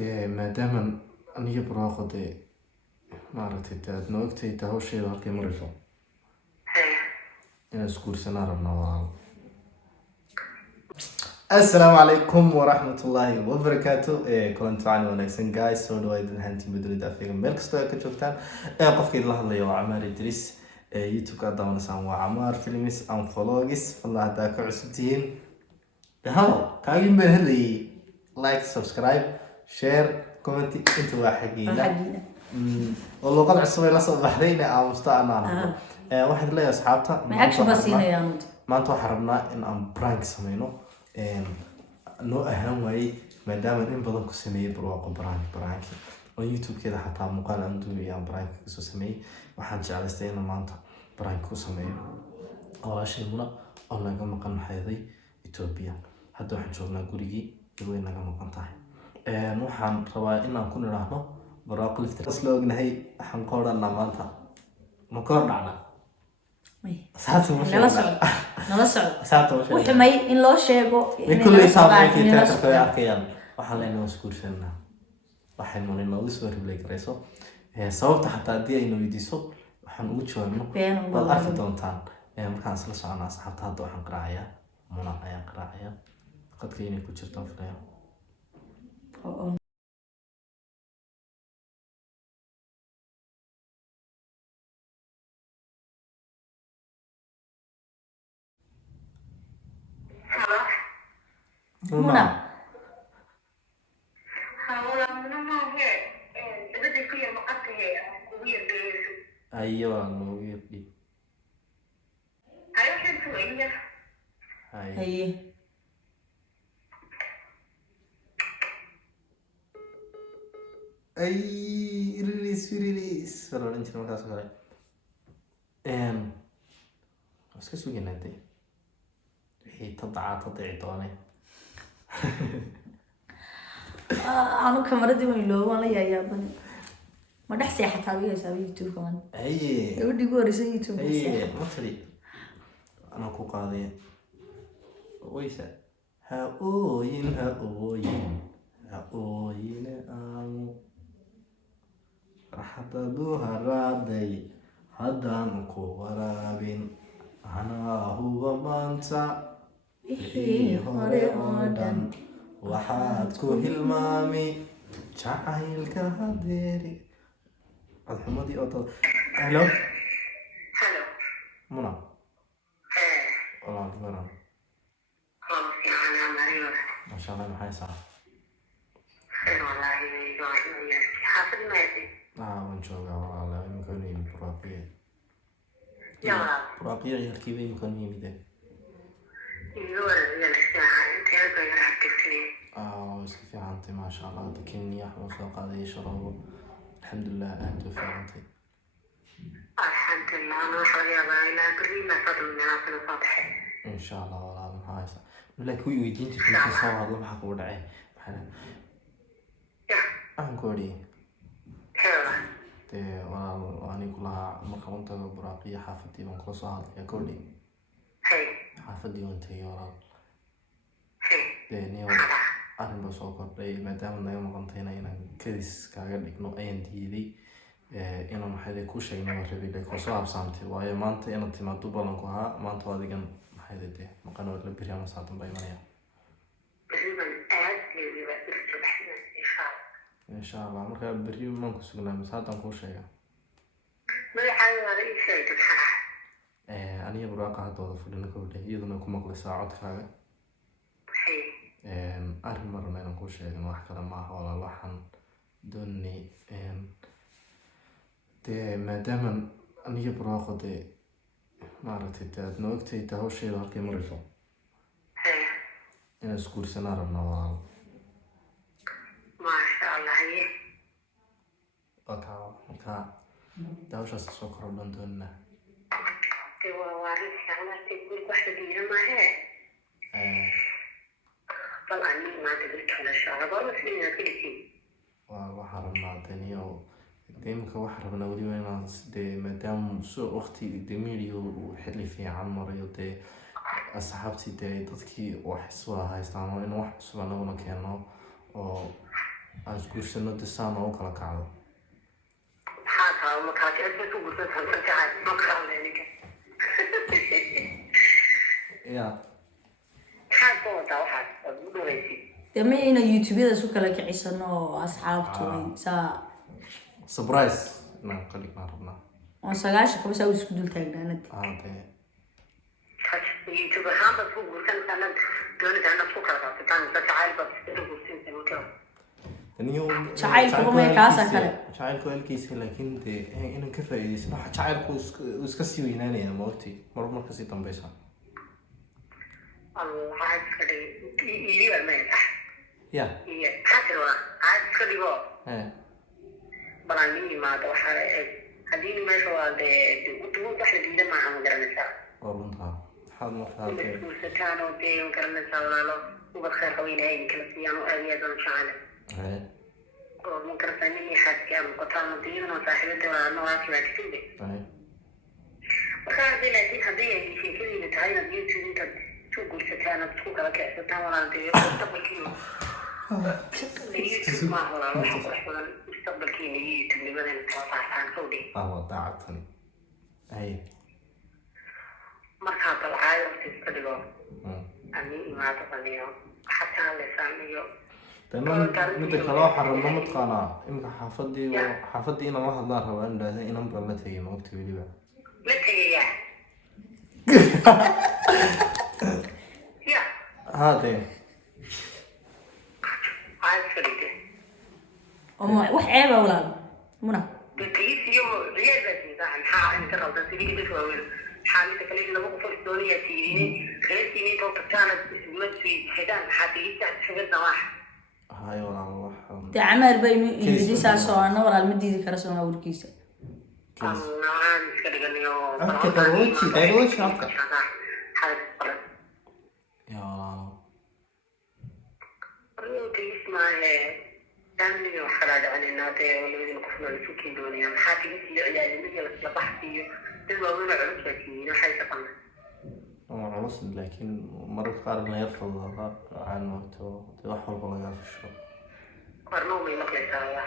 dee maadaama aniga barwaaqo dee maaragtay dee aad noo ogtahay dee hawsheeda halkay marayso inaan isguursanaa rabnaa walaal. السلام عليكم ورحمة الله وبركاته. كنت عن ونكسن جايز سو دو ايدن هانتي بدون دافع ملك ستوي كجوكتان قف كيد الله الله وعمار إدريس يوتيوب قدامنا سام وعمار فيلمس أم فلوجس فالله هداك عسبتين هلا كاين بين هلي لايك سبسكرايب شير كومنتي انتوا واحدين والله قد عصبي لصق بحرين أو مستعنا واحد لا يا أصحابته ما عكش بسينا يا مد ما أنتوا حرمنا إن أم برانك سمينو noo ahaan waayey maadaama in badan ku sameeyay barwaaqo baraanki oo youtube-keeda xataa muuqaal aan duubay aan baraanki kasoo sameeyey waxaan jeclaystay inaan maanta baraanki ku sameeyo walaashaymuna oo naga maqan maxayday Ethiopia hadda waxaan joognaa gurigii iyo way naga maqan tahay waxaan rabaa inaan ku niraahno barwaaqo lifta isla ognahay waxaan ka odhanaa maanta ma ka hordhacnaa nala socdo wixii may in loo sheego kulli saamayntii teatarka ay arkayaan waxaan leenahay isguursanaa waxay noo soo riblay garayso sababta xataa haddii aynu weydiiso waxaan ugu jawaabno waad arki doontaan markaan isla soconaa asxaabta hadda waxaan qaraacayaa muna ayaan qaraacayaa qadka inay ku jirtaan filaya Muna. أيوة موجود دي. هي. أي ريليس فلان أنت ما كاسو كذا. بس كسو جناتي. هي تضعي طاني. أنا كاميرا ما يلو ولا يا ما ده سياحة تابعي سوي يوتيوب كمان. أيه. يودي قوري سوي يوتيوب. أيه ما تري. أنا كوكادي. ويسا. هؤلاء آمو. راح تدوها رادي. هدان كورابين. أنا هو مانسا. hore oo dhan waxaad ku hilmaami jacaylka hadeeri adxumadii oo dad hello muna walaal garan masha Allah maxay saa waan joogaa walaal imika nimi buraaqiya yarkiiba imika nimide اسكفي عنتي ما شاء الله تكني أحمد وسوق هذا يشرب الحمد لله أنت في عنتي الحمد لله أنا شوية بايلة قريبا ما فضل من أصل صباحي إن شاء الله والله من هاي سا لك وي ويدين تكون في صواب الله محق ودعي بحنا أنا كوري حلوة تي والله أنا كلها مركبونت براقية حافتي من كل صهاد يا كوري هاي حافتي وانت يا والله هاي تي نيو أنا بسوق قبل ما دام نيوم قنطينا هنا كريس كاغر إنه أين تيدي إنه محيدي كل شيء إنه ربي لك وصعب سامتي وهي ما أنت إنه تمدو بلنكوها ما أنت هذا كان محيدي ده ما كانوا اللي بريان مساعدين بيمانيا قريبا آد اللي بقدر بحنا إن شاء الله إن شاء الله مركب بريان ما نكسرنا مساعدين كل شيء ما يحاول على أي شيء تبحث أنا يبغى قاعد هذا فلنا كله يدنا كم كل ساعة كذا أرن مرة أنا كل شيء إنه واحد كلام معه ولا واحد دوني te maadaama aniga barwaaqo dee maaragtay dee aad noo ogtahay dee hawsheeda halkay marayso inaan isguursanaa rabnaa walaal. maasha Allah haye markaa dee hawshaas kasoo korodhan doonaa dee waa rin shaqlaatay guriga wax la diira maahe bal ani maanta dadkala shaqaba wasliina keligiin waxaan rabnaa daniyo imika waxaan rabnaa weliba inaan dee maadaama soo waqti demirio uu xilli fiican marayo dee asxaabtii dee dadkii wax iswada haystaan oo in wax cusub anaguna keeno oo guursano disaan oo kala kacdo maxaa ma kala kicin ku gursan hansan jacayl ma kala leeyahay ya maxaa soo wadaa waxaad u dhawaysid dee ma ina youtube-yada isu kala kicisano oo asxaabtu ay saa surprise inaan ka dhignaa rabnaa oo 9 kaba saa isku dul taagnaanad dee YouTube ahaanba ku gursan sanad doonaysa inaad ku kala qabsataan mise jacayl baad iska gursanaysaa markaa jacaylku ma kaasa kale jacaylku halkiisa laakiin dee inaan ka faa'iideysano waxa jacaylku iska sii weynaanaya ma ogti marka sii dambeysa waxaa iska dhigay iidiba meesa ya iyo maxaa jira waxaa iska dhigo balan nin yimaado waxaa haddii meesha waa dee wax la diida maaha ma garanaysaa oo runtaa waxaad markaa guursataan oo dee ma garanaysaa walaalo ubad khayr qabaynahay kala siiyaan oo aad iyo aad aan jecele oo ma garanaysaa nin iyo xaaskii aad noqotaan oo diyadana saaxiibada walaalna waa kibaakiside marka hadii laakiin haddii ay sheekadiina tahay inaad youtube intaad isku guursataan aad isku kala kicsataan walaal dee mustaqbalkiina youtube maaha walaal waxa qurux badan mustaqbalkiina iyo youtube-nimadana kala saartaan sawdhe waa daacadtan markaa balcaayo horta iska dhigo ani imaado qaniyo xataa lesaan iyo midda kale waxaa rabna mataqaanaa imika xaafadii inaan la hadlaan rabaa in idhaahda inan baan la tegay maogta weliba la tegaya ya dee aa iska dhigde wax ceeba walaal muna bekiis iyo riyaal baa siidaa maxaa inta rabta sidii dadka waaweyn xaalinta kale laba qof oo doonaya tiidin reerkiina inta tagtaana isma xidaan xaatiisa xigada wax hayo walaal wax dee camaar bay yidhi saasoo ana walaal ma diidi kara soo warkiisa aan iska dhiganayo codka dawooji codka ya walaalo bekiis maahe daamniga wax kala dhacanayna dee labadina qofna isu keen doonaya maxaa tigis iyo ciyaalimada la baxsiiyo dad waaweyn oo culus baa tihiin waxay taqaana culus laakiin mararka qaar na yar fududaada aan maagto dee wax walba lagaa fisho qarno may maqlaysaa ya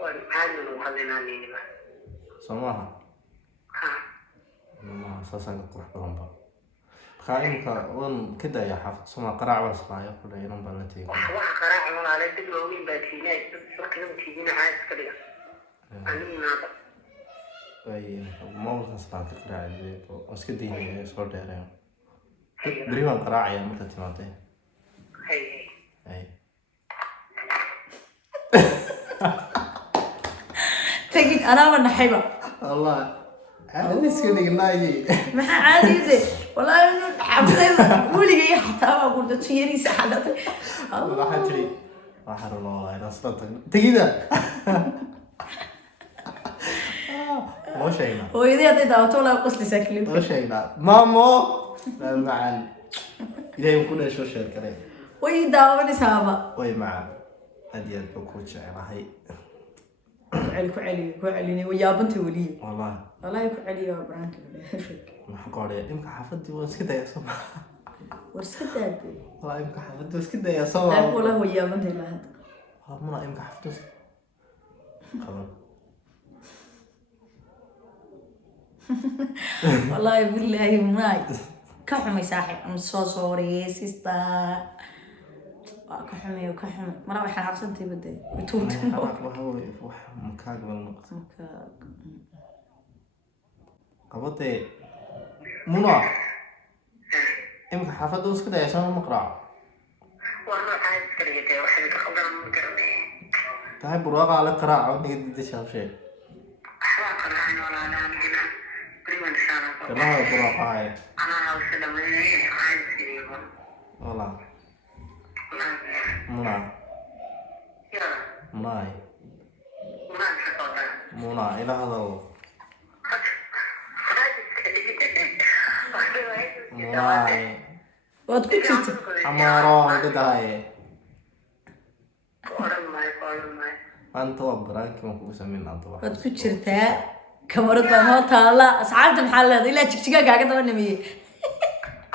waan caadi lagu hadlaynaa niniba soo maaha maaha saasaan qurux badan ba markaa imika waan ka dayaa xaafad somaa qaraac baa islaayo kule inan baan la tegay waxa qaraaca walaale dad waaweyn baa tiinaa dad markaba tiidina caadi iska dhiga aniinaaba mawlkaas baan ka qaraacay oo iska daynaya soo dheereen beri baan qaraacaya marka timaadee tegid anaaba naxayba والله عادي سكني قلناي maxaa caadiyade walaal inuu xabadayda weligay xataa waa ku dadku yariisa xalatay والله حتري واحد والله انا صرت تقيده مو شينا hooyadii hadday daawato walaa qoslaysaa kilibka مو شينا مامو لا معن إذا يكون شو شير كريم way daawanaysaaba وي معن أديان بكوتش أنا هاي ku celini way yaabantay weliye والله walahi ku celiyo branka ما حقولي يمكن حفظتي واسكت يا صبا war iska daade والله يمكن حفظتي واسكت يا صبا laakiin walahi way yaabantay ilaa hadda منا يمكن حفظتي خلاص wallahi billahi maay ka xumay saaxiib am soo sorry sister waa ka xumay mara waxaan xabsantay baday tuutin wax makaag wal qabate muna imka xaafadda iska dayasana maqraac warna caadi iska dhigatay waxay ka qaldan ma garanay tahay buraaqa ala qaraac oo nigad didashaa shay waxaa qaraacan walaalaan gina priman shana kalaha buraaqa ay ana hawsha dhameeyay caadi iska wala muna ya munay una ka qaldan muna ila hadal munay waad ku jirta amaro gadaye oran may anta waa baraanki ma kugu sameyn anta waad ku jirtaa kamarad baa noo taala asxaabta maxaa leedahay ilaa jigjiga kaaga daba namiyey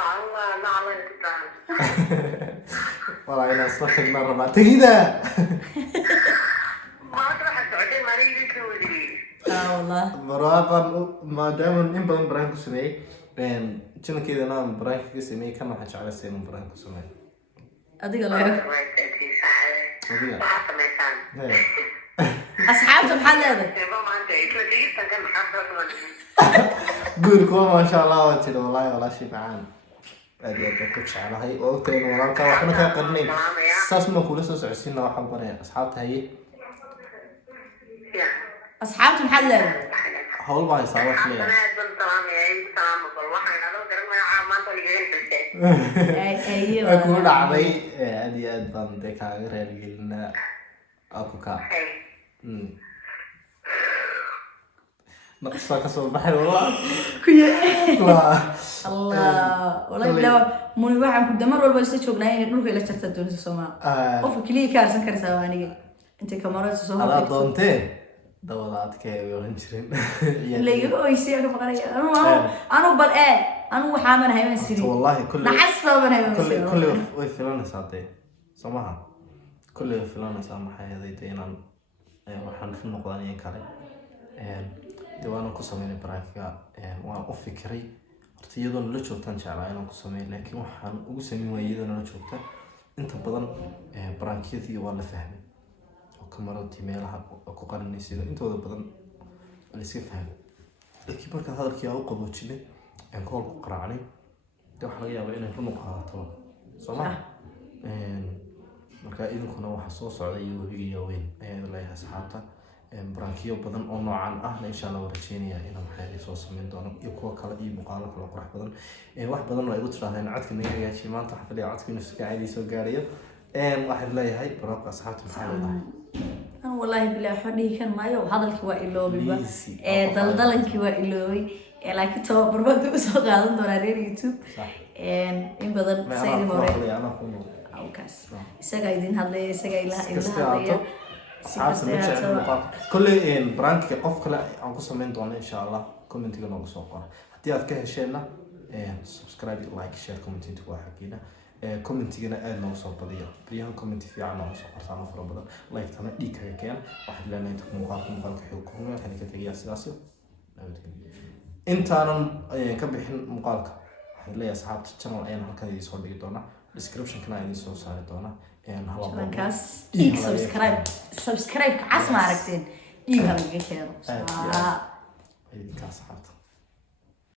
Allah la والله إنا صرتنا ربع تجيدا ما تروح السعودية ما نيجي كودي والله مرابا ما دام إن بدن برانك سمي جنا كذا أنا برانك سمي كم حاجة على سين برانك سمي adiga ما laga تروح تأتي ساعة وحتى ما يسان asxaabta maxaad leedahay ما أنت إذا تيجي تكلم حتى guurkuwa maasha allah waa tiri wallaahi walaashii macaan aad iyo aad baan ku jeclahay oo ogtayna walaalkaa waxna kaa qarinayn saas ma kula soo socodsiina waxaan baraya asxaabta haye asxaabta maxaad leedahay hawl baa haysaa wax leeyahay ayo kugu dhacday aad iyo aad baan dee kaaga raaligelinaa akuka naqs baa kasoo baxay wallah allah wallahi bilaa muni waxaan ku damar walba isla joognaa inay dhulka ila jarta doonisa Soomaa qofka kaliya ka arsan karaysaa waa aniga inta kamarada soo adaa doontee dawadaadkee way oran jireen leeyahay oo isii ka baqanaya anu bal anu waxaa man hayman siri wallahi kulli naxas baan hayman siri kulli way filanaysaa dee Soomaha kulli way filanaysaa maxay ahayd inaan waxaan ka noqdaan in kale diwaan ku sameeyay baraakiga waan u fikiray horta iyadoo la joogtaan jeclaa inaan ku sameeyo laakiin waxaan ugu sameeyay iyadoo la joogta inta badan baraakiyadii waa la fahmay oo kamarada meelaha ku qaranaysa intooda badan la iska fahmay laakiin marka hadalkii aan u qaboojinay aan kool ku qaraacnay waxa laga yaabaa inay run u qaadato Soomaa marka idinkuna waxa soo socday iyo webiga weyn ayay leeyahay asxaabta brankiyo badan oo noocan ah insha Allah warjeynaya inaan maxay soo sameyn doono iyo kuwa kale iyo muuqaalo kale qurux badan wax badan oo ay u tiraaheen codka naga hagaajiyo maanta xaflada codka inuu si caadi soo gaariyo waxaan leeyahay baraka asxaabta maxay leedahay أنا والله بلا حدي كان ما يو هذا الكوا إلوبي دلدل الكوا إلوبي لكن تو بربط بسوق هذا دور على اليوتيوب إن بدل سيد موري أو كاس سجايدين هذا سجايلا هذا كل برانك قف كلا عن قصة من دون إن شاء الله كومنت لنا بسوقنا حتى أذكر شيئنا سبسكرايب لايك شير كومنت تقول حكينا كومنت جنا أنا وصل بديا بريان كومنت في عنا وصل قرصنا فرا بدل لايك تنا ديك كيان واحد لنا أنت مقال كحكومة يعني كتجي أساسي أنت أنا كبحين مقالك واحد لي أصحاب الشانل أنا هالكذا يسوي بيدونا description كنا يسوي صار دونا كاس ديك سبسكرايب عسى ما عرفتين ديك هم يجيكوا كاس حاط